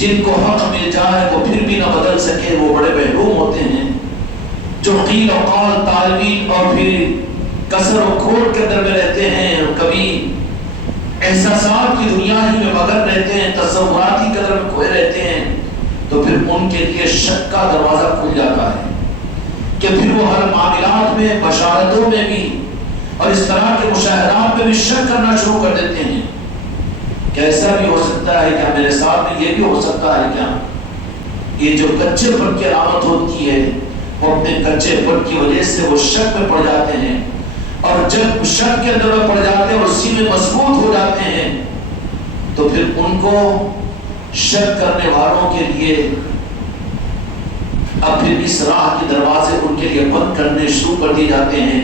جن کو حق مل جائے وہ پھر بھی نہ بدل سکے، وہ بڑے محروم ہوتے ہیں۔ جو قیل و قال، تعویل اور پھر کسر و کھوٹ کے اندر میں رہتے ہیں، کبھی احساسات کی دنیا ہی میں مگن رہتے ہیں، تصوراتی قدر میں کھوئے رہتے ہیں، تو پھر ان کے لیے شک کا دروازہ کھل جاتا ہے کہ پھر وہ ہر معاملات میں، بشارتوں میں بھی اور اس طرح کے مشاہدات میں بھی شک کرنا شروع کر دیتے ہیں کہ ایسا بھی ہو سکتا ہے کیا، میرے ساتھ میں یہ بھی ہو سکتا ہے کیا۔ یہ جو کچے پن کی علامت ہوتی ہے، وہ اپنے کچے پن کی وجہ سے وہ شک میں پڑ جاتے ہیں، اور جب شک کے اندر وہ پڑ جاتے ہیں اور اسی میں مضبوط ہو جاتے ہیں، تو پھر ان کو شک کرنے والوں کے لیے اب پھر اس راہ کے دروازے ان کے لیے بند کرنے شروع کر دیے جاتے ہیں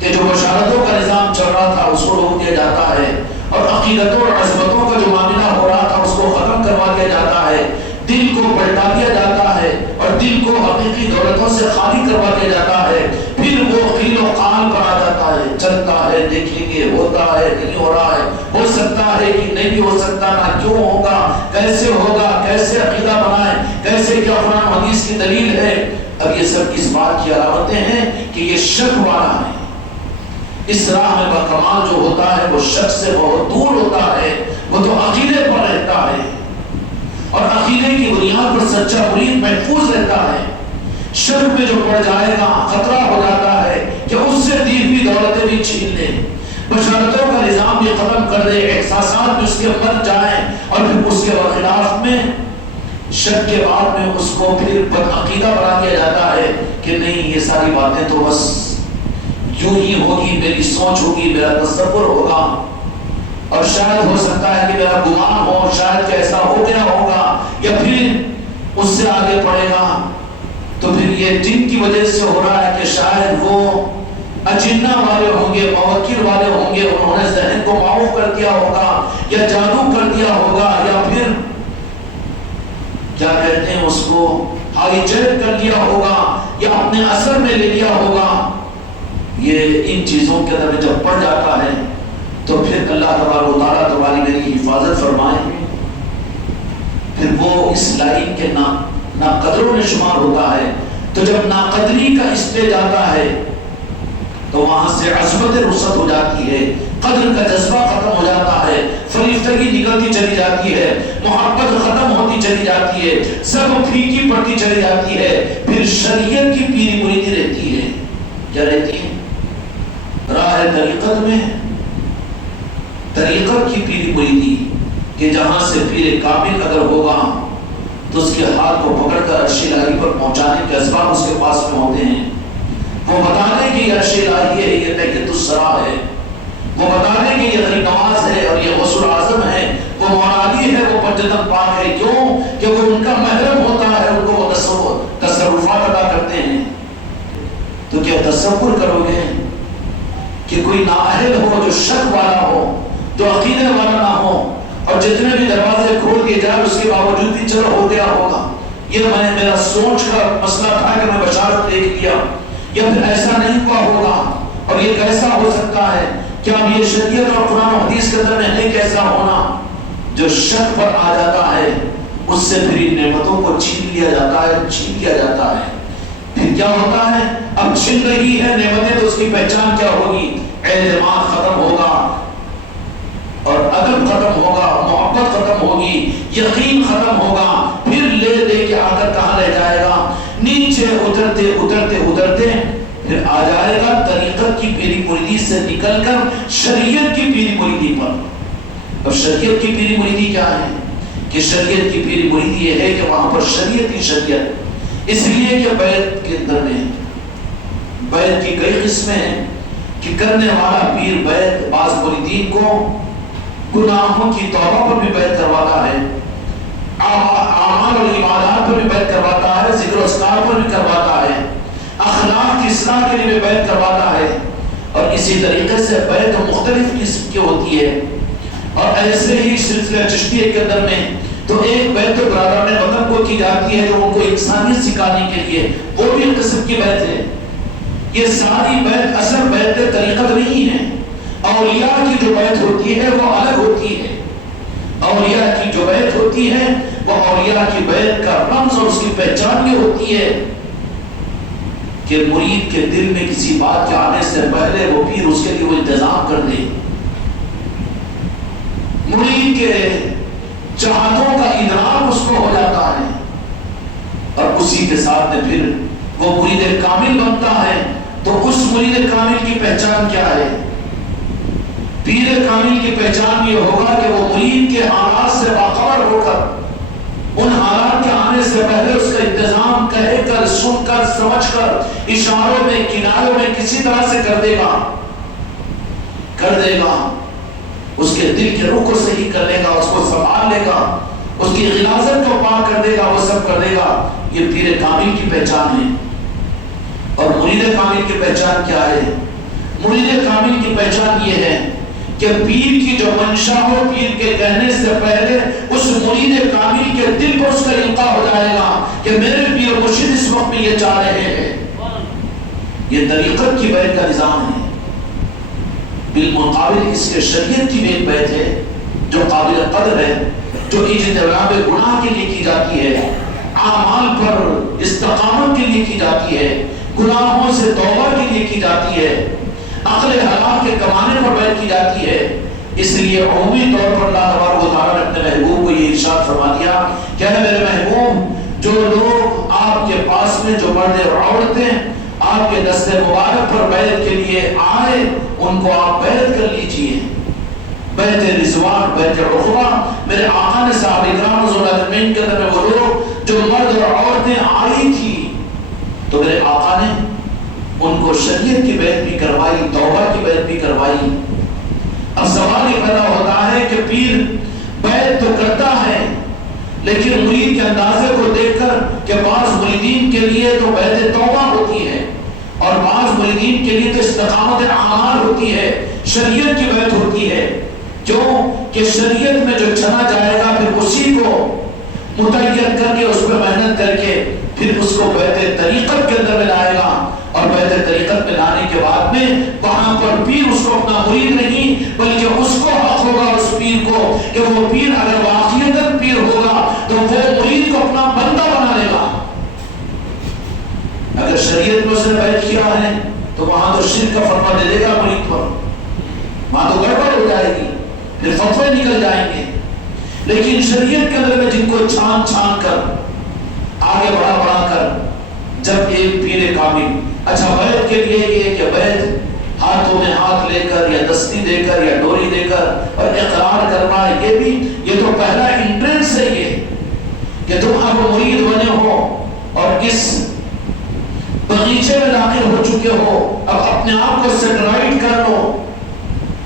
کہ جو بشارتوں کا نظام چل رہا تھا اس کو روک دیا جاتا ہے، اور عقیدتوں اور عظمتوں کا جو معاملہ ہو رہا تھا اس کو ختم کروا دیا جاتا ہے، دل کو پلٹا دیا جاتا ہے اور دل کو حقیقی دولتوں سے خالی کروا دیا جاتا ہے۔ پھر وہ قیل و قال پر آ جاتا ہے، چلتا ہے، دیکھیں گے ہوتا ہے نہیں ہو رہا ہے، ہو سکتا ہے کہ نہیں بھی ہو سکتا، نہ کیوں ہوگا، کیسے ہوگا، کیسے عقیدہ بنائیں، کیسے کیا قرآن حدیث کی دلیل ہے۔ اب یہ سب اس بات کی علامتیں ہیں کہ یہ شک والا ہے۔ اس راہ میں بکمال جو ہوتا ہے وہ شک سے بہت دور ہوتا ہے، وہ تو عقیدے پر رہتا ہے، اور عقیدے کی بنیاد پر سچا مرید محفوظ رہتا ہے۔ شک میں جو پڑ جائے گا خطرہ ہو جاتا ہے کہ اس سے دی ہوئی دولتیں بھی چھین لے، بشارتوں کا نظام بھی ختم کر دے، احساسات بھی اس کے مر جائیں، اور پھر اس کے خلاف میں شک کے بعد میں اس کو پھر بدعقیدہ بنا دیا جاتا ہے کہ نہیں یہ ساری باتیں تو بس یوں ہی ہوگی، میری سوچ ہوگی، میرا تصور ہوگا، اور شاید ہو سکتا ہے کہ میرا گمان ہو، شاید کہ ایسا ہو گیا ہوگا، یا پھر اس سے آگے پڑے گا تو پھر یہ جن کی وجہ سے ہو رہا ہے کہ شاید وہ اجنہ والے ہوں گے، موکل والے ہوں گے، انہوں نے ذہن کو معاف کر دیا ہوگا، یا جادو کر دیا ہوگا، یا پھر کیا کہتے ہیں اس کو ہائی جیک کر لیا ہوگا، یا اپنے اثر میں لے لیا ہوگا۔ یہ ان چیزوں کے اندر جب پڑ جاتا ہے تو پھر اللہ تبارک و تعالیٰ تمہاری میری حفاظت فرمائے، پھر وہ اس لائن کے ناقدروں میں شمار ہوتا ہے۔ تو جب ناقدری کا اسٹیج آتا ہے تو وہاں سے عظمت رخصت ہو جاتی ہے، قدر کا جذبہ ختم ہو جاتا ہے، فریفتگی نکلتی چلی جاتی ہے، محبت ختم ہوتی چلی جاتی ہے، سب پھیکی پڑتی چلی جاتی ہے، پھر شریعت کی پیری مریدی رہتی ہے۔ کیا رہتی ہے؟ راہ طریقت میں طریقت کی پیری مریدی، کہ جہاں سے پیر کامل اگر ہوگا تو اس کے ہاتھ کو پکڑ کر عرش الہی پر پہنچانے کے اسباب اس کے پاس میں ہوتے ہیں۔ وہ بتا دیں کہ یہ عرش الہی ہے، یہ تحیت السرا ہے، وہ بتا دیں کہ یہ غریب نواز ہے اور یہ غوث اعظم ہے، وہ مولا علی ہے، وہ پنجتن پاک ہے۔ کیوں؟ کہ وہ ان کا محرم ہوتا ہے، ان کو وہ تصرفات ادا کرتے ہیں۔ تو کیا تصور کرو گے کہ کوئی نااہل ہو جو شک والا ہو، جو عقیدے والا نہ ہو، اور جتنے بھی دروازے کھول دیے جائے اس کے باوجود بھی چلو ہو گیا ہوگا، یہ میرا سوچ کا مسئلہ تھا کہ میں بشارت دیکھ لیا، یا پھر ایسا نہیں ہوا ہوگا، اور یہ کیسا ہو سکتا ہے، کیا یہ شریعت اور قرآن و حدیث کے اندر نہیں کیسا ہونا؟ جو شک پر آ جاتا ہے اس سے پھر ان نعمتوں کو چھین لیا جاتا ہے۔ پھر کیا ہوتا ہے؟ اب چھن رہی ہے نعمتیں تو اس کی پہچان کیا ہوگی؟ اعتماد ختم ہوگا، اور ادب ختم ہوگا، محبت ختم ہوگی، یقین ختم ہوگا، پھر لے دے کے آ کر کہاں رہ جائے گا؟ نیچے اترتے پھر آ جائے گا طریقت کی پیری مریدی سے نکل کر شریعت کی پیری مریدی پر۔ اور شریعت کی پیری مریدی کیا ہے؟ کہ شریعت کی پیری مریدی یہ ہے کہ وہاں پر شریعت کی شریعت، اس لیے کہ بیعت کے اندر میں بیعت کی کئی قسمیں ہیں کہ کرنے والا پیر بیعت بعض مریدین کو گناہوں کی توبہ پر بھی بیعت کرواتا ہے، اعمال اور عبادات پر بھی بیعت کرواتا ہے، ذکر و اذکار پر بھی کرواتا ہے، اخلاق کی اصلاح کے لیے بھی بیعت کرواتا ہے، اور اسی طریقے سے بیعت مختلف قسم کی ہوتی ہے۔ اور ایسے ہی سلسلہ چشتیہ کے اندر میں تو ایک بیعت تو برادران وطن کو کی جاتی ہے جو ان کو انسانیت سکھانے کے لیے، وہ بھی ایک قسم کی بیعت ہے۔ یہ ساری بیعت اصل بیعت طریقت نہیں ہے۔ اولیاء کی جو بیعت ہوتی ہے وہ الگ ہوتی ہے، اولیاء کی جو بیعت ہوتی ہے وہ اولیاء کی بیعت کا رمز اور اس کی پہچان یہ ہوتی ہے کہ مرید کے دل میں کسی بات کے آنے سے پہلے وہ پیر اس کے لیے وہ انتظام کر دے، مرید کے چاہتوں کا ادراک اس کو ہو جاتا ہے، اور اسی کے ساتھ میں پھر وہ مرید کامل بنتا ہے۔ تو اس مرید کامل کی پہچان کیا ہے؟ پیر کامل کی پہچان یہ ہوگا کہ وہ مرید کے حالات سے باخبر ہو کر ان حالات کے آنے سے پہلے اس کا انتظام کہہ کر، سن کر، سمجھ کر، اشاروں میں، کناروں میں کسی طرح سے کر دے گا، اس کے دل کے رخ کو صحیح کر لے گا، اس کو سنبھال لے گا، اس کی غلاظت کو پاک کر دے گا، وہ سب کر دے گا۔ یہ پیر کامل کی پہچان ہے۔ اور مرید کامل کی پہچان کیا ہے؟ مرید کامل کی پہچان یہ ہے کہ پیر کی جو منشا ہو، پیر کے کہنے سے پہلے اس مرید کامل کے دل پر اس کا القاء ہو جائے گا کہ میرے پیر مرشد اس وقت میں یہ چاہ رہے ہیں۔ یہ طریقت کی بیعت کا نظام ہے۔ بالمقابل اس کے شریعت کی ایک بیعت ہے جو قابل قدر ہے، جو اجتناب گناہ کے لیے کی جاتی ہے، اعمال پر استقامت کے لیے کی جاتی ہے، گناہوں سے توبہ کے لیے کی جاتی ہے، عقل حلال کے کمانے پر بیعت کی جاتی ہے۔ اس لیے عمومی طور پر اللہ تبارک و تعالیٰ نے اپنے محبوب کو یہ ارشاد فرما دیا کہ اے میرے محبوب، جو لوگ آپ کے پاس میں، جو مرد اور عورتیں آپ کے دست مبارک پر بیعت کے لیے آئے، ان کو آپ بیعت کر لیجئے۔ بیعت رضوان، بیعت عقبہ، میرے آقا نے صحابہ کرام رضی اللہ عنہم کے اندر میں وہ لوگ جو مرد اور عورتیں آئی تھی، تو میرے آقا نے ان کو شریعت کی بیعت بھی کروائی، توبہ کی بیعت بھی کروائی۔ اب سوال یہ پیدا ہوتا ہے کہ پیر بیعت تو کرتا ہے، لیکن مرید کے اندازے کو دیکھ کر کہ بعض مریدین کے لیے تو بیعت توبہ ہوتی ہے اور بعض مریدین کے لیے تو استقامت اعمال ہوتی ہے، شریعت کی بیعت ہوتی ہے، جو کہ شریعت میں جو چنا جائے گا پھر اسی کو متعین کر کے اس پہ محنت کر کے پھر اس کو بیعت طریقت کے اندر میں لائے گا، اور بیعت طریقت میں لانے کے بعد میں وہاں پر پیر اس کو اپنا مرید نہیں بلکہ اس کو حق ہوگا اس پیر کو کہ وہ پیر اگر واقعیت پیر ہوگا تو وہ مرید کو اپنا بندہ بنا لے گا۔ اگر شریعت میں اس نے بیعت کیا ہے تو وہاں تو شرک کا فتویٰ دے دے گا مرید پر، وہاں تو گڑبڑ ہو جائے گی، پھر فتوے نکل جائیں گے۔ لیکن شریعت کے اندر میں جن کو چھان چھان کر آگے بڑھا کر جب ایک پیر کامل، اچھا بیعت کے لیے یہ کہ بیعت ہاتھوں میں ہاتھ لے کر یا دستی دے کر یا ڈوری دے کر اور اقرار کرنا، یہ تو پہلا انٹرنس ہے یہ کہ تم اب مرید بنے ہو اور اس بغیچے میں داخل ہو چکے ہو، اب اپنے آپ کو سیٹلائٹ کر لو،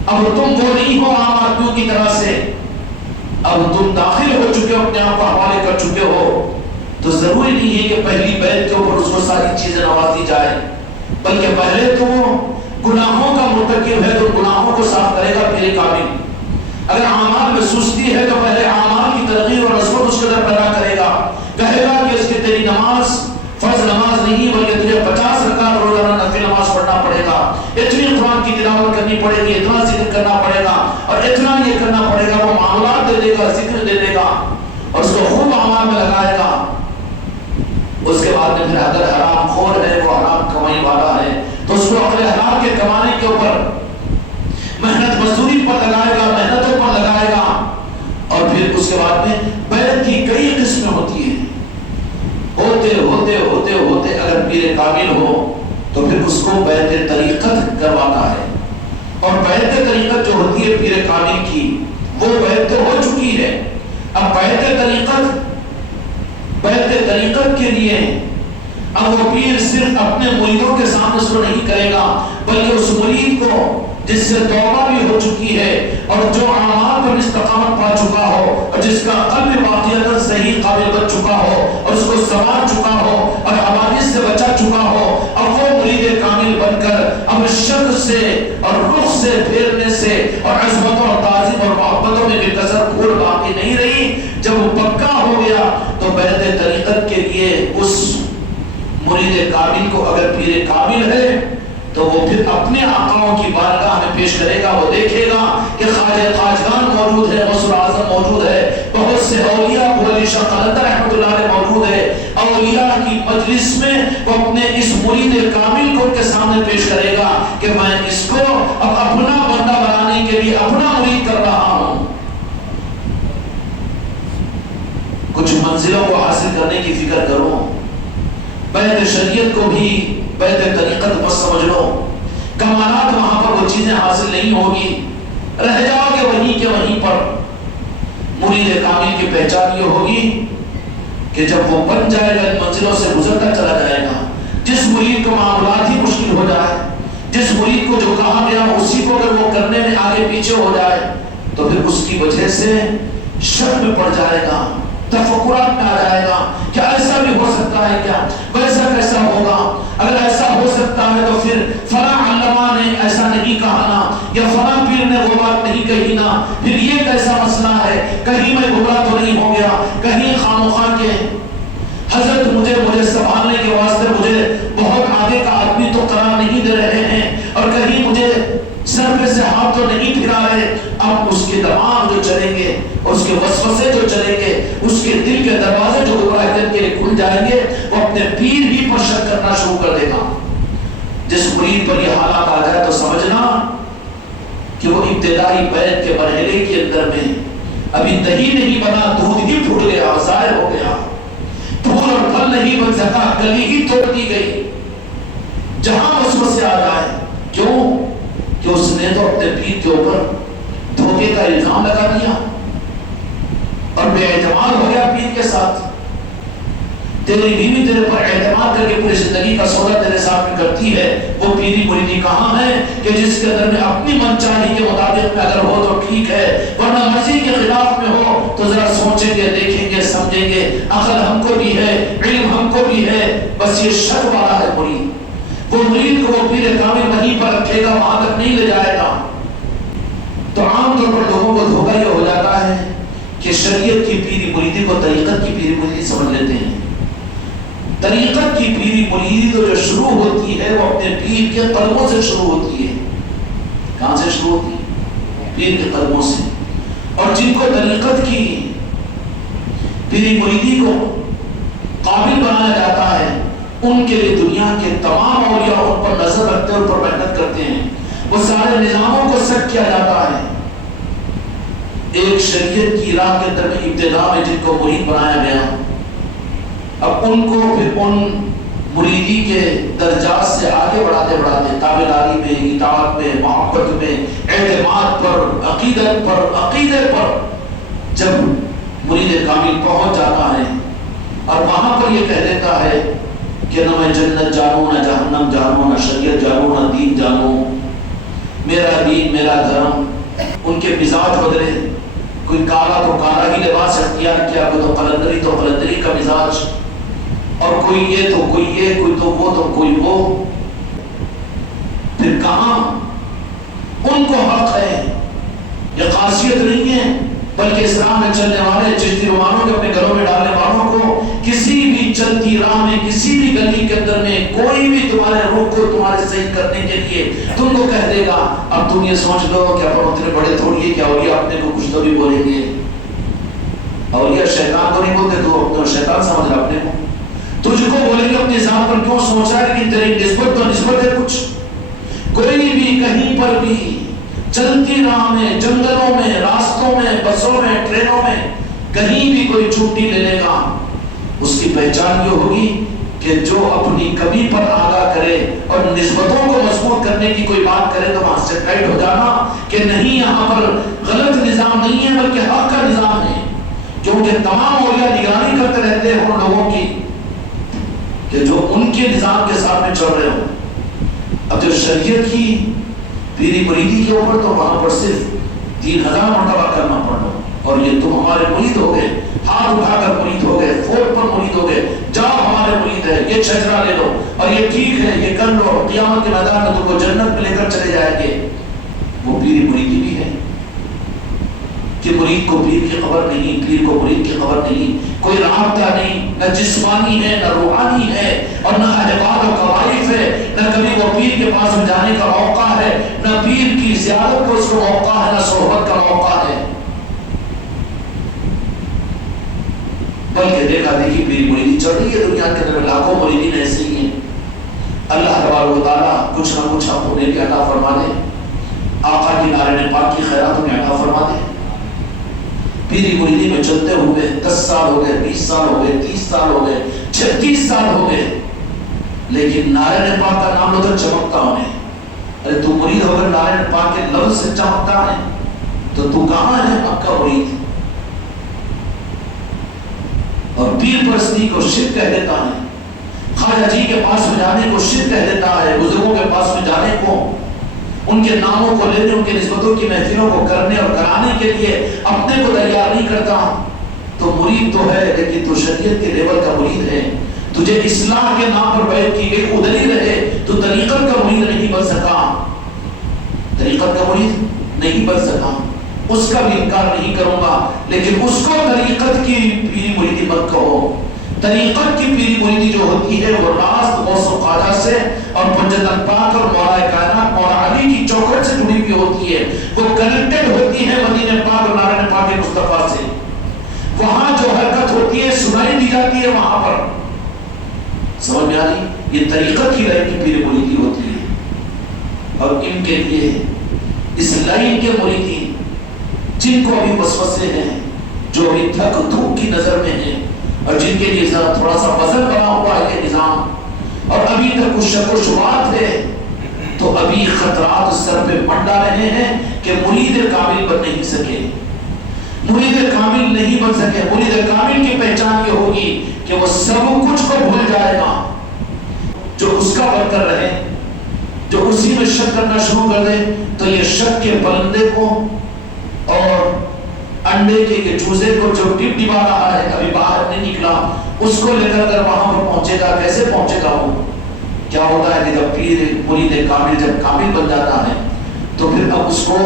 اب تم وہ نہیں ہو عام آدمیوں کی طرح سے، اب تم داخل ہو چکے ہو، اپنے آپ کو حوالے کر چکے ہو، تو ضروری نہیں ہے کہ پہلی بیعت کے اوپر اس کو ساری چیزیں نوازی جائے، بلکہ پہلے تو وہ گناہوں کا مرتکب ہے تو گناہوں کو صاف کرے گا پیر کامل۔ اگر اعمال میں سستی ہے تو پہلے اعمال کی ترغیب اور نسبت اس کے اندر پیدا کرے گا، کہے گا کہ اس کی تیری نماز فرض نماز نہیں بلکہ تجھے 50 رکعت روزانہ نفل نماز پڑھنا پڑے گا، اتنی قرآن کی تلاوت کرنی پڑے گی، اتنا ذکر کرنا پڑے گا اور اتنا یہ کرنا پڑے گا، وہ معاملات دے دے گا، ذکر دے دے گا اور اس کو خوب اعمال میں لگائے گا۔ اس کے بعد میں پھر اگر حرام خور ہے، وہ حرام کمائی والا ہے، تو اس کو اپنے حرام کے کمانے کے اوپر محنت مزدوری پر لگائے گا، محنتوں پر لگائے گا، اور پھر اس کے بعد میں بیعت کی کئی قسمیں ہوتی ہیں۔ ہوتے ہوتے ہوتے ہوتے اگر پیر کامل ہو تو پھر اس کو بیعت طریقت کرواتا ہے، اور بیعت طریقت جو ہوتی ہے پیر کامل کی وہ بیعت تو ہو چکی ہے۔ اب بیعت طریقت کے لیے اب وہ پیر صرف اپنے مریدوں کے سامنے اس کو نہیں کرے گا بلکہ اس مرید کو جس سے توبہ بھی ہو چکی ہے اور جو اعمال پر استقامت پا چکا ہو اور جس کا قلب واقعتاً صحیح قابل بن چکا ہو اور اس کو سنوار چکا ہو اور حوادث سے بچا چکا ہو، اب وہ مرید کامل بن کر اب شک سے اور رخ سے پھیرنے سے اور عظمتوں اور تعظیم اور محبتوں میں بھی کسر پھول باقی نہیں رہی۔ جب وہ پکا ہو گیا تو بیعت طریقت کے لیے اس مرید کامل کو اگر پیر کامل ہے تو وہ پھر اپنے آقاؤں کی بارگاہ میں پیش کرے گا، وہ دیکھے گا کہ خواجہ خواجگان موجود ہے، غوث اعظم موجود ہے، بہت سے اولیاء ولی شاہ قلندر رحمۃ اللہ علیہ موجود ہے، اولیاء کی مجلس میں وہ اپنے اس مرید کامل کو ان کے سامنے پیش کرے گا کہ میں اس کو اب اپنا بندہ بنانے کے لیے اپنا مرید کر رہا ہوں، کچھ منزلوں کو حاصل کرنے کی فکر کرو، بیعت شریعت کو بھی بیعت طریقت پر سمجھ لو، کمالات وہاں پر وہ چیزیں حاصل نہیں ہوگی، رہ جاؤ گے وہیں کے وہیں پر۔ مرید کامل کی پہچان یہ ہوگی کہ جب وہ بن جائے گا، ان منزلوں سے گزرتا چلا جائے گا، جس مرید کو معاملات ہی مشکل ہو جائے، جس مرید کو جو کہا گیا اسی کو اگر وہ کرنے میں آگے پیچھے ہو جائے تو پھر اس کی وجہ سے شک میں پڑ جائے گا، تفکرات میں آ جائے گا کہ ایسا بھی ہو سکتا ہے کیا، ویسا کیسا ہوگا، اگر ایسا ہو سکتا ہے تو پھر فلاں علماء نے ایسا نہیں کہا نا، یا فلاں پیر نے وہ بات نہیں کہی نا، پھر یہ کیسا مسئلہ ہے، کہیں میں گمراہ تو نہیں ہو گیا، کہیں خامخواہ کے حضرت مجھے سنبھالنے کے واسطے مجھے بہت آگے کا آدمی تو قرار نہیں دے رہے ہیں، اور کہیں مجھے سر پہ سے ہاتھ تو نہیں پھرا رہے۔ اب اس کے دماغ جو چلیں گے، اس کے وسوسے جو چلیں گے، اس کے دل کے دروازے جو گمراہیت کے لیے کھل جائیں گے، وہ اپنے پیر ہی پر شک کرنا شروع کر دے گا۔ جس مرید پر یہ حالات آ جائے تو سمجھنا کہ وہ ابتدائی بیعت کے مرحلے کے اندر میں ابھی دہی نہیں بنا، دودھ ہی پھوٹ گیا، ضائع ہو گیا، پھول اور پھل نہیں بن سکا، کلی ہی توڑ دی گئی۔ جہاں وسوسے آ جائے، کیوں کہ اس نے تو اپنے پیر کے اوپر دھوکے کا الزام لگا دیا اور بے اعتماد ہو گیا پیر کے ساتھ۔ تیری بیوی تیرے پر اعتماد کر کے پوری زندگی کا سودا تیرے ساتھ میں کرتی ہے، وہ پیری مریدی کہاں ہے کہ جس کے اندر میں اپنی منچاہی کے مطابق میں اگر ہو تو ٹھیک ہے، ورنہ مرضی کے خلاف میں ہو تو ذرا سوچیں گے، دیکھیں گے، سمجھیں گے، عقل ہم کو بھی ہے، علم ہم کو بھی ہے، بس یہ شک والا ہے مرید۔ وہ مرید کو وہ پیر کامل وہیں پر رکھے گا، وہاں تک نہیں لے جائے گا۔ تو عام طور پر لوگوں کو دھوکہ یہ ہو جاتا ہے کہ شریعت کی پیری مریدی کو طریقت کی پیری مریدی سمجھ لیتے ہیں۔ طریقت کی پیری مریدی تو جو شروع ہوتی ہے وہ اپنے پیر کے قدموں سے شروع ہوتی ہے۔ کہاں سے شروع ہوتی ہے؟ پیر کے قدموں سے۔ اور جن کو طریقت کی پیری مریدی کو قابل بنایا جاتا ہے، ان کے لیے دنیا کے تمام اولیاء ان پر نظر رکھتے ہیں، ان پر محنت کرتے ہیں، وہ سارے نظاموں کو سیٹ کیا جاتا ہے۔ ایک شریعت کی راہ کے اندر میں ابتدا میں جن کو مرید بنایا گیا، اب ان کو پھر ان مریدی کے درجات سے آگے بڑھاتے بڑھاتے تابعداری میں، اطاعت میں، محبت میں، اعتماد پر، عقیدے پر جب مرید کامل پہنچ جاتا ہے اور وہاں پر یہ کہہ دیتا ہے کہ نہ میں جنت جانوں، نہ جہنم جانوں، نہ شریعت جانوں، نہ دین جانوں، میرا دین میرا دھرم۔ ان کے مزاج بدلے، کوئی کالا تو کالا ہی لباس اختیار کیا، کوئی تو قلندری تو قلندری کا مزاج، اور کوئی یہ تو کوئی یہ، کوئی تو وہ تو کوئی وہ۔ پھر کہاں ان کو حق ہے؟ یہ خاصیت نہیں ہے، بلکہ اسلام میں چلنے والے چشتی رومانوں کے اپنے گھروں میں ڈالنے والوں کو کسی بھی چلتی راہ میں، کسی بھی گلی کے اندر میں کوئی بھی تمہارے روح کو تمہارے صحیح کرنے کے لیے تم کو کہہ دے گا۔ اب تم یہ سوچ لو کہ اپن اتنے بڑے تھوڑی ہے کہ اولیاء اپنے کو کچھ تو بھی بولیں گے۔ اولیاء شیطان کو نہیں بولتے، تو اپنا شیطان سمجھ رہا اپنے کو، تجھ کو بولیں گے اپنی ذات پر کیوں سوچ رہا ہے، لیکن تیری نسبت تو نسبت ہے کچھ۔ کوئی بھی کہیں پر بھی چلتی راہ میں، جنگلوں میں، راستوں میں، بسوں میں، ٹرینوں میں کہیں بھی کوئی چھٹی لے لے گا، اس کی پہچان یہ ہوگی کہ جو اپنی کمی پر آگاہ کرے اور نسبتوں کو مضبوط کرنے کی کوئی بات کرے تو وہاں سے ٹائٹ ہو جانا کہ نہیں، یہاں پر غلط نظام نہیں ہے بلکہ حق کا نظام ہے، کیونکہ تمام اولیاء نگرانی کرتے رہتے ہیں ان لوگوں کی کہ جو ان کے نظام کے ساتھ میں چل رہے ہوں۔ اب جو شریعت کی پیری مریدی کے اوپر تو وہاں پر صرف 3000 مرتبہ کرنا پڑنا، اور یہ تم ہمارے مرید ہو گئے، ہاتھ اٹھا کر مرید ہو گئے، فوٹ پر مرید ہو گئے، جاؤ ہمارے مرید ہے، یہ شجرا لے لو اور یہ ٹھیک ہے، یہ کر لو، قیامت کے میدان میں تم کو جنت میں لے کر چلے جائیں گے۔ وہ پیری مریدی بھی ہے کہ مرید کو پیر کی خبر نہیں، پیر کو مرید کی خبر نہیں، کوئی رابطہ نہیں، نہ جسمانی ہے نہ روحانی ہے، اور نہ احوال و قوائف ہے، نہ کبھی وہ پیر کے پاس میں جانے کا موقع ہے، نہ پیر کی زیارت کو اس کو موقع ہے، نہ صحبت کا موقع ہے۔ بلکہ دیکھا دیکھی میری مریدی چل رہی ہے دنیا کے اندر، لاکھوں مریدین ایسے ہی ہیں۔ اللہ تبارک و تعالیٰ کچھ نہ کچھ ہم انہیں بھی عطا فرما دے، آقا کی نارین پاک کی خیرات انہیں عطا فرما دے۔ پیری مریدی میں چلتے ہوئے 10 سال ہو گئے، 20 سال ہو گئے، 30 سال ہو گئے، 36 سال ہو گئے، لیکن نارین پاک کا نام لو تو چمکتا ہونے۔ ارے تو مرید ہو کر نارین پاک کے لفظ سے چمکتا ہے تو تو کہاں ہے اب کا مرید؟ اور پیر پرستی کو شرک کہہ دیتا ہے، خواجہ جی کے پاس میں جانے کو شرک کہہ دیتا ہے، بزرگوں کے پاس میں جانے کو، ان کے ناموں کو لینے، ان کے نسبتوں کی محفلوں کو کرنے اور کرانے کے لیے اپنے کو تیار نہیں کرتا۔ تو مرید تو ہے لیکن تو شریعت کے لیول کا مرید ہے، تجھے اصلاح کے نام پر بیعت کی گئی ادھر ہی رہے، تو طریقت کا مرید نہیں بن سکا، طریقت کا مرید نہیں بن سکا، اس کا بھی انکار نہیں کروں گا، لیکن اس کو طریقت کی پیری مریدی مت کہو۔ طریقت کی پیری مریدی جو ہوتی ہے وہ راست غوث و خواجہ سے اور پنجتن پاک اور مولا کائنات مولا علی کی چوکھٹ سے جڑی ہوئی ہوتی ہے، وہ کنیکٹڈ ہوتی ہے مدینہ پاک اور نارائن پاک مصطفیٰ سے۔ وہاں جو حرکت ہوتی ہے سنائی دی جاتی ہے وہاں پر، سمجھ میں آ رہی؟ یہ طریقت کی لائن کی پیری مریدی ہوتی ہے۔ اور ان کے لیے اس لائن کے مریدی جن کو ابھی وسوسے ہیں، جو ابھی تھک دھوپ کی نظر میں ہیں، اور جن کے لیے تھوڑا سا وزن بنا ہوا ہے یہ نظام، اور ابھی تک کچھ شک و شبہات ہے، تو ابھی خطرات سر پہ منڈا رہے ہیں کہ مرید کامل بن نہیں سکے، مرید کامل نہیں بن سکے۔ مرید کامل کی پہچان یہ ہوگی کہ وہ سب کچھ کو بھول جائے گا، جو اس کا بن کر رہے، جو اسی میں شک کرنا شروع کر دے تو یہ شک کے بندے کو اور انڈے کے یہ چوزے کو جو ٹپ ٹپا رہا ہے ابھی باہر نہیں نکلا، اس کو لے کر وہاں پر پہنچے گا، کیسے پہنچے گا؟ وہ کیا ہوتا ہے کہ جب پیر مرید کامل جب کامل بن جاتا ہے تو پھر اب اس کو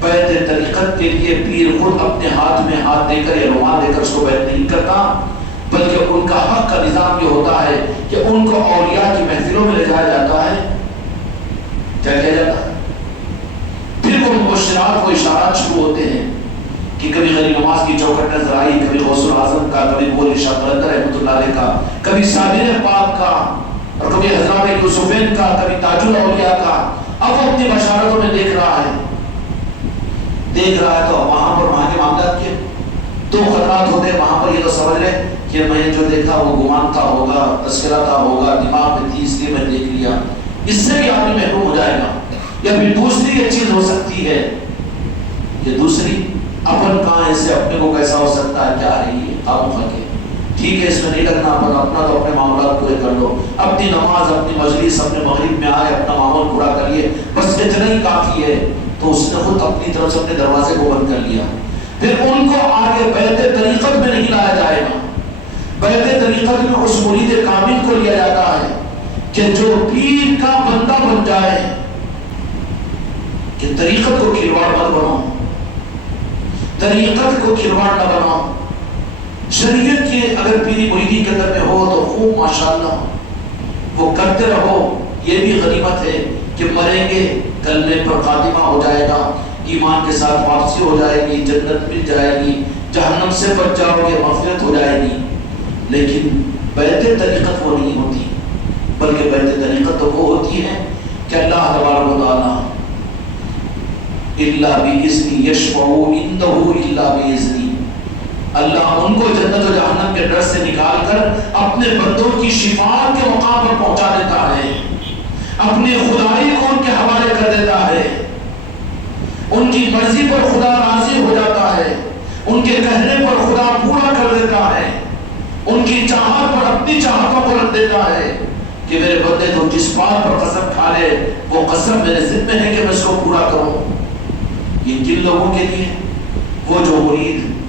بیعت طریقت کے لیے پیر خود اپنے ہاتھ میں ہاتھ دے کر یا رومال دے کر اس کو بیعت نہیں کرتا، بلکہ ان کا حق کا نظام یہ ہوتا ہے کہ ان کو اولیاء کی محفلوں میں لے جایا جاتا ہے، کیا کیا جاتا ہے، پھر وہ مبشرات و اشارات شروع ہوتے ہیں کہ کبھی غریب نواز کی چوکھٹ نظر آئی، کبھی غوث الاعظم کا، کبھی بول ارشاد قلندر رحمۃ اللہ علیہ کا، کبھی صابر پاک کا، اور کبھی حضرات یوسفین کا، کبھی تاج الاولیاء کا۔ اب وہ اپنی بشارتوں میں دیکھ رہا ہے تو وہاں پر وہاں کے معاملات کے دو خطرات ہوتے ہیں۔ وہاں پر یہ تو سمجھ لے کہ میں جو دیکھا وہ گمان تھا ہوگا، تذکرہ تھا ہوگا، دماغ میں تھی اس لیے میں دیکھ لیا، اس سے بھی آدمی محروم ہو جائے گا۔ یا پھر دوسری یہ چیز ہو سکتی ہے، یہ دوسری اپن کہاں اس سے اپنے کو کیسا ہو سکتا ہے، کیا ہے یہ خاموخواہ کے، ٹھیک ہے اس میں نہیں لگنا، اپن اپنا تو اپنے معاملات پورے کر لو، اپنی نماز، اپنی مجلس، اپنے مغرب میں آئے، اپنا معمول پورا کریے، بس اتنا ہی کافی ہے۔ تو اس نے خود اپنی طرف سے اپنے دروازے کو بند کر لیا۔ پھر ان کو آگے بیعت طریقت میں نہیں لایا جائے گا، بیعت طریقت میں اس مرید کامل کو لیا جاتا ہے کہ جو پیر کا بندہ بن جائے، کہ طریقت کو کھلواڑ مت بناؤ، طریقت کو کھلواڑ نہ بناؤ۔ شریعت کی اگر پیری مریدی کے اندر میں ہو تو خوب ماشاءاللہ وہ کرتے رہو، یہ بھی غنیمت ہے کہ مریں گے کلمے پر خاتمہ ہو جائے گا، ایمان کے ساتھ واپسی ہو جائے گی، جنت مل جائے گی، جہنم سے بچ جاؤ گے، مغفرت ہو جائے گی۔ لیکن بیعت طریقت وہ نہیں ہوتی، بلکہ بیعت طریقت تو وہ ہوتی ہے کہ اللہ تبارک و تعالیٰ الا باذنہ یشفع عنده الا باذنہ، اللہ ان کو جنت و جہنم کے ڈر سے نکال کر اپنے بندوں کی شفاعت کے مقام پر پہنچا دیتا ہے، اپنی خدائی کو ان کے حوالے کر دیتا ہے، ان کی مرضی پر خدا راضی ہو جاتا ہے، ان کے کہنے پر خدا پورا کر دیتا ہے، ان کی چاہت پر اپنی چاہتوں کو رکھ دیتا ہے کہ میرے بندے تو جس بات پر قسم کھا لے وہ قسم میرے ذمہ ہے کہ میں اس کو پورا کروں۔ یہ کن لوگوں کے لیے؟ وہ جو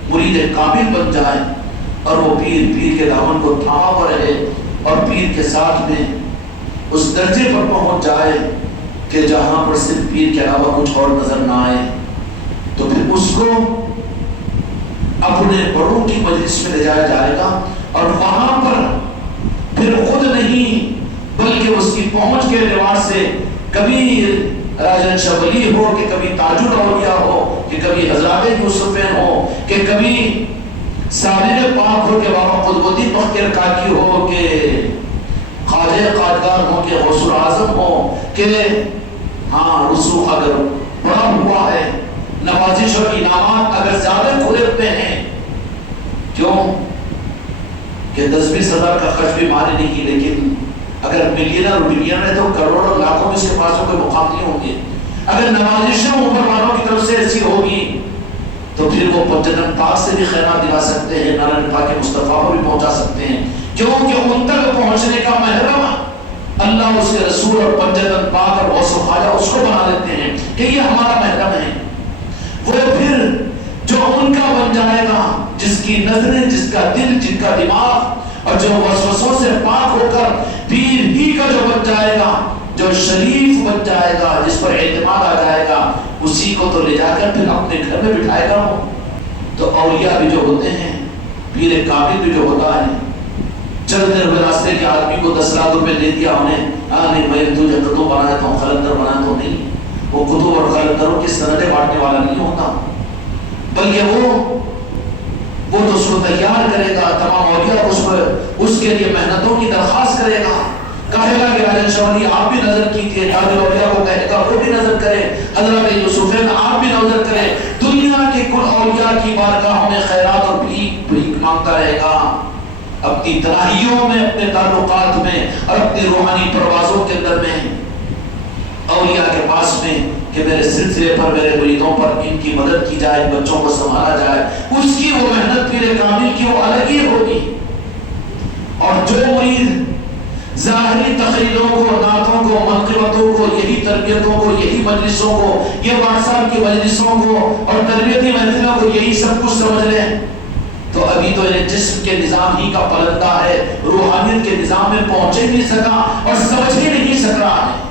مرید کامل بن جائے اور وہ پیر کے دامن کو تھاما ہوا رہے اور پیر کے ساتھ میں اس درجے پر پہنچ جائے کہ جہاں پر صرف پیر کے علاوہ کچھ اور نظر نہ آئے، تو پھر اس کو اپنے بڑوں کی مجلس میں لے جایا جائے گا، اور وہاں پر پھر خود نہیں بلکہ اس کی پہنچ کے اعتبار سے کبھی راجن شبلی ہو، کہ کبھی تاج الاولیاء ہو، کہ کبھی حضرات یوسفین ہو، کہ کبھی سارے پاک ہو کے بابا قطب فقیر کاکی ہو کہ خواجہ قادگار ہو کہ غوث اعظم ہو کہ ہاں رسوخ اگر بڑا ہوا ہے، نوازش اور انعامات اگر زیادہ کھلے ہوئے ہیں، کیوں کہ 10-20 ہزار کا خرچ بھی مانے نہیں کی، لیکن اگر ملینر اور بلینر ہے تو کروڑوں لاکھوں میں اس کے پاس کوئی مقام نہیں ہوں گے۔ اگر نوازشیں اوپر والوں کی طرف سے ایسی ہوگی تو پھر وہ پنجتن پاک سے بھی خیرات دلا سکتے ہیں، نارائن پاک مصطفیٰ کو بھی پہنچا سکتے ہیں، کیونکہ ان تک پہنچنے کا محرم اللہ اس کے رسول اور پنجتن پاک اور غوث و خواجہ اس کو بنا دیتے ہیں کہ یہ ہمارا محرم ہے۔ وہ پھر جو ان کا بن جائے گا، جس کی نظریں، جس کا دل، جن کا دماغ اور جو وسوسوں سے پاک ہو کر پیر ہی کا جو بن جائے گا، جو شریف بن جائے گا، جس پر اعتماد آ جائے گا، اسی کو تو لے جا کر پھر اپنے گھر میں بٹھائے گا۔ تو اولیاء بھی جو ہوتے ہیں، پیر کامل بھی جو ہوتا ہے، چلتے ہوئے راستے کے آدمی کو 10 لاکھ روپے دے دیا انہیں، نہیں میں تجھے کتب بناتا ہوں، قلندر بناتا ہوں، نہیں، وہ کتب اور قلندروں کی سندیں بانٹنے والا نہیں ہوتا، بلکہ وہ تو اس کو تیار کرے گا، تمام اولیاء اس کے لیے محنتوں کی درخواست کرے گا۔ کہے گا کہ راجن شوری آپ بھی نظر کیجئے، تاج الاولیاء کو کہے گا وہ بھی نظر کرے، حضرت یوسفین آپ بھی نظر کریں، دنیا کے کل اولیاء کی بارگاہوں میں خیرات اور بھیک مانگتا رہے گا، اپنی تنہائیوں میں، اپنے تعلقات میں اور اپنی روحانی پروازوں کے اندر میں اولیاء کے پاس میں کہ میرے سلسلے پر، میرے مریدوں پر ان کی مدد کی جائے، بچوں کو سنبھالا جائے، اس کی وہ محنت پیر کامل کی وہ الگ ہی ہوگی۔ اور جو مرید ظاہری تقریروں کو، نعتوں کو، منقبتوں کو، یہی تربیتوں کو، یہی مجلسوں کو، یہ واٹسپ کی مجلسوں کو اور تربیتی محفلوں کو یہی سب کچھ سمجھ لیں تو ابھی تو یہ جسم کے نظام ہی کا پلندہ ہے، روحانیت کے نظام میں پہنچ ہی نہیں سکا اور سمجھ ہی نہیں سک رہا ہے۔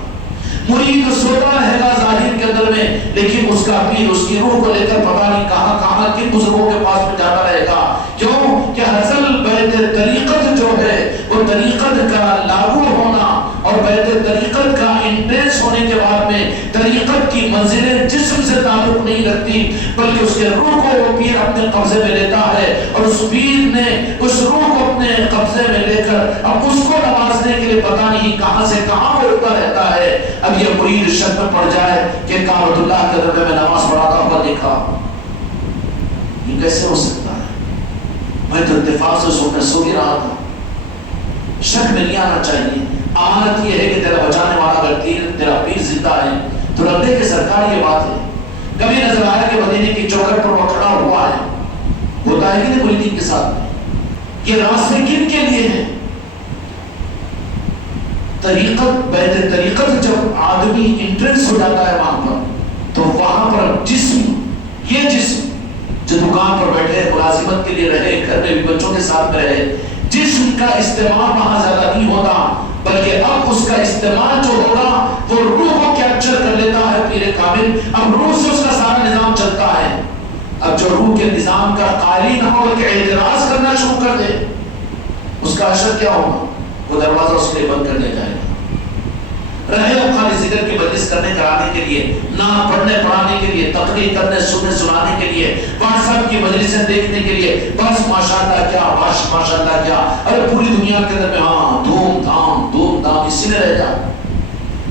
مرید سوتا رہے گا ظاہر کے اندر میں، لیکن اس کا پیر اس کی روح کو لے کر پتہ نہیں کہاں کہاں کن بزرگوں کے پاس میں جاتا رہے گا، کیوں کہ اصل بیت طریقت جو ہے وہ طریقت کا لاگو ہونا اور بیت طریقت کا انٹریس ہونے کے بعد میں طریقت کی منزلیں جسم سے تعلق نہیں رکھتی، بلکہ اس کے روح کو وہ پیر اپنے قبضے میں لیتا ہے، اور اس پیر نے اس روح کو اپنے قبضے میں لے کر اب اس کو نوازنے کے لیے پتہ نہیں کہاں سے کہاں اڑتا رہتا ہے۔ اب یہ مرید شک میں پڑ جائے کہ کعبۃ اللہ کے دربے میں نماز پڑھاتا ہوا دیکھا، یہ کیسے ہو سکتا ہے؟ میں تو اتفاق سے سو ہی رہا تھا۔ شک میں نہیں آنا چاہیے۔ امانت یہ ہے کہ تیرا بچانے والا اگر تیرا پیر زندہ ہے تو رب دے کہ سرکار یہ بات ہے۔ کبھی نظر آیا کہ مدینے کی چوکھٹ پر وہ کھڑا ہوا ہے، ہوتا ہے کہ نہیں مریدین کے ساتھ؟ یہ راستے کن کے لیے ہیں؟ طریقت، بیت طریقت جب آدمی انٹرنس ہو جاتا ہے وہاں پر تو وہاں پر جسم، یہ جسم جو دکان پر بیٹھے ملازمت کے لیے رہے، گھر میں بھی بچوں کے ساتھ میں رہے، جسم کا استعمال وہاں زیادہ نہیں ہوتا، بلکہ اب اس کا استعمال جو ہوگا وہ روح کو کیپچر کر لیتا ہے پیر کامل۔ اب روح سے اس کا سارا نظام چلتا ہے۔ اب جو روح کے نظام کا قائل نہ ہو کہ اعتراض کرنا شروع کر دے، اس کا اثر کیا ہوگا؟ وہ دروازہ اس کے لیے بند کر دیا جائے گا۔ رہے ہو خالی ذکر کی مجلس کرنے کرانے کے لیے، نام پڑھنے پڑھانے کے لیے، تقریر کرنے سننے سنانے کے لیے، واٹس ایپ کی مجلسیں دیکھنے کے لیے، بس ماشاءاللہ کیا ماشاءاللہ کیا، ارے پوری دنیا کے اندر میں ہاں دھوم دھام اسی میں رہ جا۔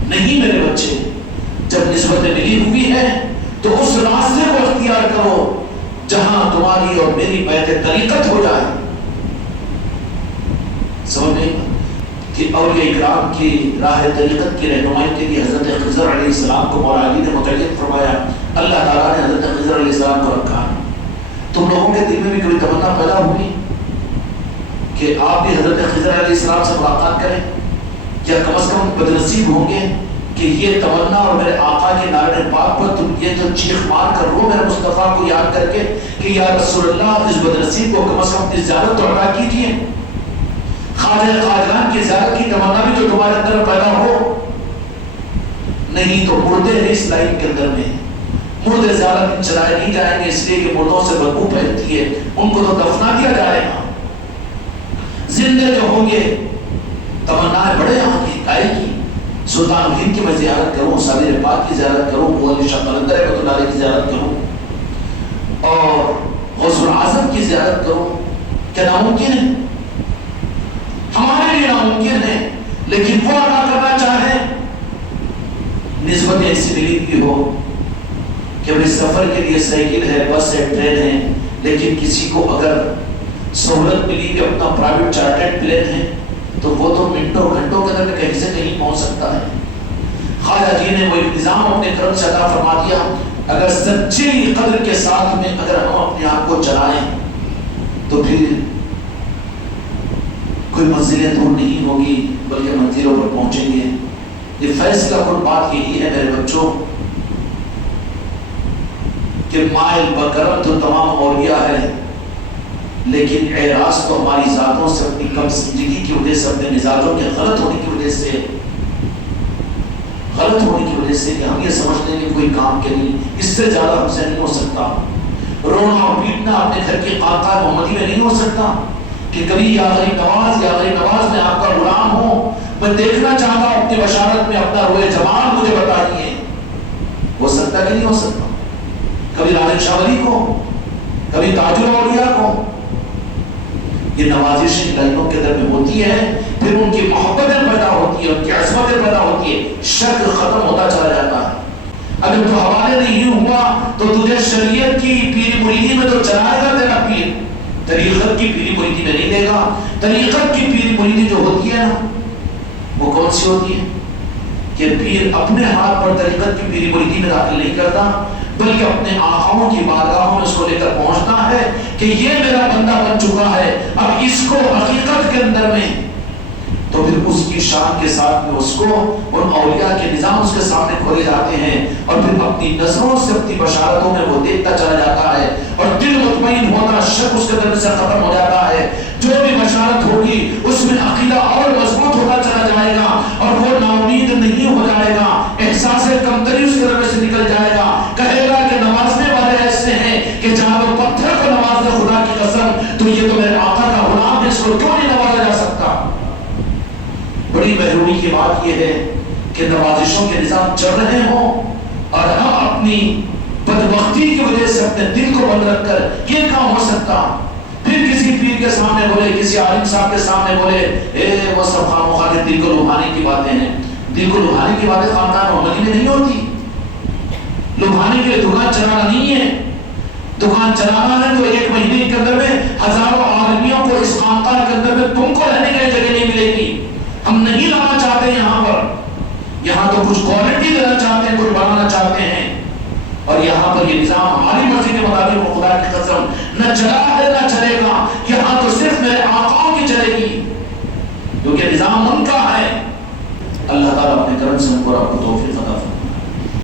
نہیں میرے بچے، جب نسبت ملی ہوئی ہے تو اس راستے کو اختیار کرو جہاں تمہاری اور میری بیت طریقت ہو جائے۔ سمجھ نہیں کہ اولیاء اکرام کی راہ طریقت کی رہنمائی کے لیے حضرت خضر علیہ السلام کو مولا علی نے متعین فرمایا، اللہ تعالیٰ نے حضرت خضر علیہ السلام کو رکھا۔ تم لوگوں کے دل میں بھی کبھی تمنا پیدا ہوئی کہ آپ بھی حضرت خضر علیہ السلام سے ملاقات کریں، یا کم از کم بدنصیب ہوں گے کہ یہ تمنا اور میرے آقا کے نعرہ پاک پر تم یہ تو چیخ مار کر رو میرے مصطفیٰ کو یاد کر کے کہ یا رسول اللہ اس بدنصیب کو کم از کم اپنی زیارت تو عطا کیجیے۔ خواجہ خواجان کی زیارت کی تمنا بھی تو تمہارے اندر پیدا ہو، نہیں تو مردے ہیں اس لائن کے اندر میں، مردے زیارت چلائے نہیں جائیں گے اس لیے کہ مردوں سے بدبو پھیلتی ہے، ان کو تو دفنا دیا جائے گا۔ زندے جو ہوں گے تمنا بڑے یہاں کی گائے کی، سلطان ہند کی میں زیارت کروں، سابر پاک کی زیارت کروں، علی شاہ قلندر رحمۃ اللہ علیہ کی زیارت کروں، اور غوث العظم کی زیارت کرو، کیا ناممکن ہے؟ ہمارے لیے ناممکن ہے، لیکن وہ ادا کرنا چاہے، نسبت ایسی ملی کی ہو کہ بھائی سفر کے لیے سائیکل ہے، بس ہے، ٹرین ہے، لیکن کسی کو اگر سہولت ملی کہ اپنا پرائیویٹ چارٹرڈ پلین ہے تو وہ تو منٹوں گھنٹوں کے اندر کہیں سے کہیں پہنچ سکتا ہے۔ خواجہ جی نے وہ انتظام اپنے کرم سے عطا فرما دیا۔ اگر سچی قدر کے ساتھ میں اگر ہم اپنے آپ کو چلائیں تو پھر کوئی منزلیں دور نہیں ہوگی بلکہ منزلوں پر پہنچیں گے۔ یہ فیصلہ کن بات یہی ہے میرے بچوں کہ مائل بکرم تو تمام اولیاء ہے، لیکن اعراض تو ہماری ذاتوں سے، اپنی کم سمجھگی کی وجہ سے، اپنے مزاجوں کے غلط ہونے کی وجہ سے کہ ہم یہ سمجھتے ہیں کہ کوئی کام کے نہیں، اس سے زیادہ ہم سے نہیں ہو سکتا۔ رونا اور پیٹنا اپنے گھر کے خانقاہ محمدی میں نہیں ہو سکتا کہ کبھی یا غریب نواز میں آپ کا غلام ہوں، میں دیکھنا چاہتا ہوں اپنی بشارت میں اپنا روئے جمال مجھے بتا دیے، ہو سکتا کہ نہیں ہو سکتا؟ کبھی راجن شاہ ولی کو، کبھی تاج الاولیاء کو، یہ نوازشیں لائنوں کے در میں ہوتی ہے، پھر ان کی محبتیں پیدا ہوتی ہے، ان کی عظمتیں پیدا ہوتی ہے، شک ختم ہوتا چلا جاتا ہے۔ اگر تو حوالے نہیں ہوا تو تجھے شریعت کی پیری مریدی میں تو چلائے گا تیرا پیر، طریقت کی پیری مریدی میں نہیں دے گا۔ طریقت کی پیری مریدی جو ہوتی ہے نا، وہ کون سی ہوتی ہے کہ پیر اپنے ہاتھ پر طریقت کی پیری مریدی میں داخل نہیں کرتا، بلکہ اپنے آقاؤں کی بارگاہوں میں اس کو لے کر پہنچتا ہے کہ یہ میرا بندہ بن چکا ہے، اب اس کو حقیقت کے اندر میں، تو پھر اس کی شان کے ساتھ میں اس کو ان اولیاء کے نظام اس کے سامنے کھولے جاتے ہیں، اور پھر اپنی نظروں سے اپنی بشارتوں میں وہ دیکھتا چلا جاتا ہے، اور دل مطمئن ہوتا، شک اس کے دل سے ختم ہو جاتا ہے۔ جو بھی بشارت ہوگی اس میں عقیدہ اور مضبوط ہوتا چلا جائے گا، اور وہ نا امید نہیں ہو جائے گا، احساس کمتری اس کے دل سے نکل جائے گا، کہے گا کہ نوازنے والے ایسے ہیں کہ جہاں وہ پتھر کو نواز دے خدا کی قسم، تو یہ تو میرے آقا کا غلام ہے، اس کو کیوں نہیں نوازا جا سکتا؟ بڑی محرومی کی بات یہ ہے کہ نوازشوں کے نظام چل رہے ہوں اور ہم اپنی بدبختی کی وجہ سے اپنے دل کو بند رکھ کر یہ کام ہو سکتا، پھر کسی پیر کے سامنے بولے، کسی عالم صاحب کے سامنے بولے وہ سب خامخواہ کے دل کو لبھانے کی باتیں ہیں۔ دل کو لبھانے کی باتیں خانقاہ محمدی میں نہیں ہوتی۔ لبھانے کے لیے دکان چلانا نہیں ہے، دکان چلانا ہے تو ایک مہینے کے اندر میں ہزاروں آدمیوں کو اس خانقاہ کے اندر میں تم کو رہنے کے لیے جگہ نہیں ملے گی۔ ہم نہیں لانا چاہتے یہاں پر، یہاں تو کچھ کوالٹی دینا چاہتے ہیں، کچھ بنانا چاہتے ہیں، اور یہاں پر یہ نظام ہماری مرضی کے مطابق خدا کی قسم نہ چلا ہے نہ چلے گا، یہاں تو صرف میرے آقاؤں کی چلے گی کیونکہ نظام ان کا ہے۔ اللہ تعالیٰ اپنے کرم سے ہم کو توفیق عطا فرمائے۔